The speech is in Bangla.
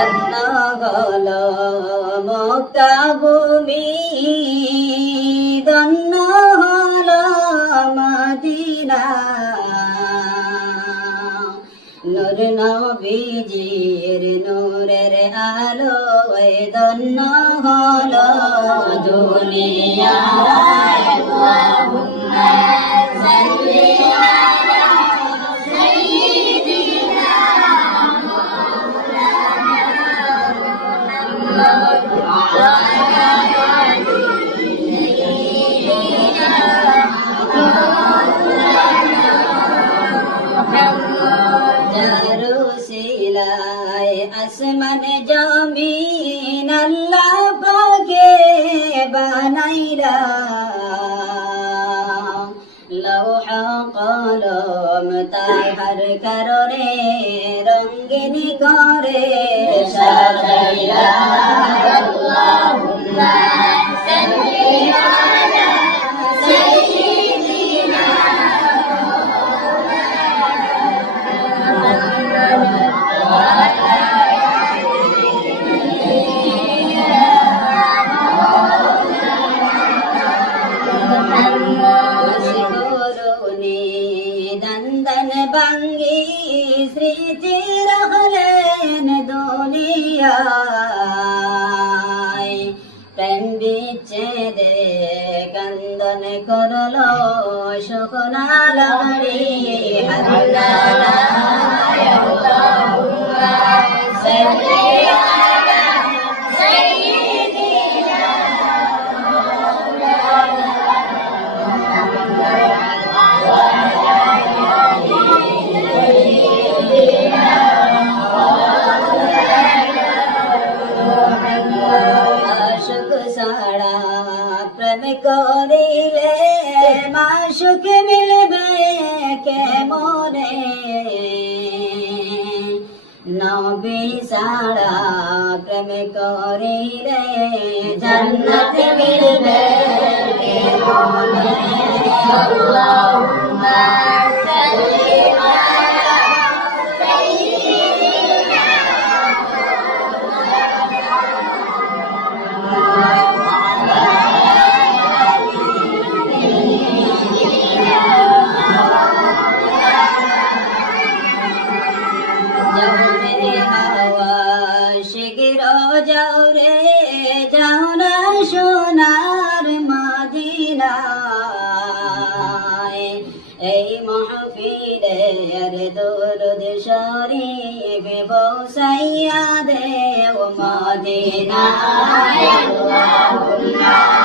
ধন্য হলো মক্কা ভূমি ধন্য হলো মদিনা নূর নবীজির নূরের আলোয় ধন্য হলো দুনিয়া আল্লাহুম্মা সাল্লি আলা সাইয়্যিদিনা মুহাম্মাদ ওয়া আলা আলি সাইয়্যিদিনা আসমান জমিন আল্লাহ পাকে বানাইলা লৌহ কলম তাহার কারণে রঙিন করে সাজাইলা আল্লাহুম্মা সাল্লি আলা সাইয়্যিদিনা দন্দন বাঙ্গি স্মৃতি রাখলেন দুনিয়ায় প্রেম বিচ্ছেদে কান্দন করলো শুকনা লাড়ি আল্লাহুম্মা সাল্লি আলা সাইয়্যিদিনা আশুক সাড়া প্রেম করিলে মাশুক মিলবে কেমনে নবী সাড়া প্রেম করিলে জান্নাত মিলবে কেমনে আল্লাহুম্মা সাল্লি আলা সাইয়্যিদিনা যাও রে যাও না সোনার মদিনায় এই মাহফিলের দরুদ শরীফ পৌঁছাইয়া দেও মদিনায় আল্লাহুম্মা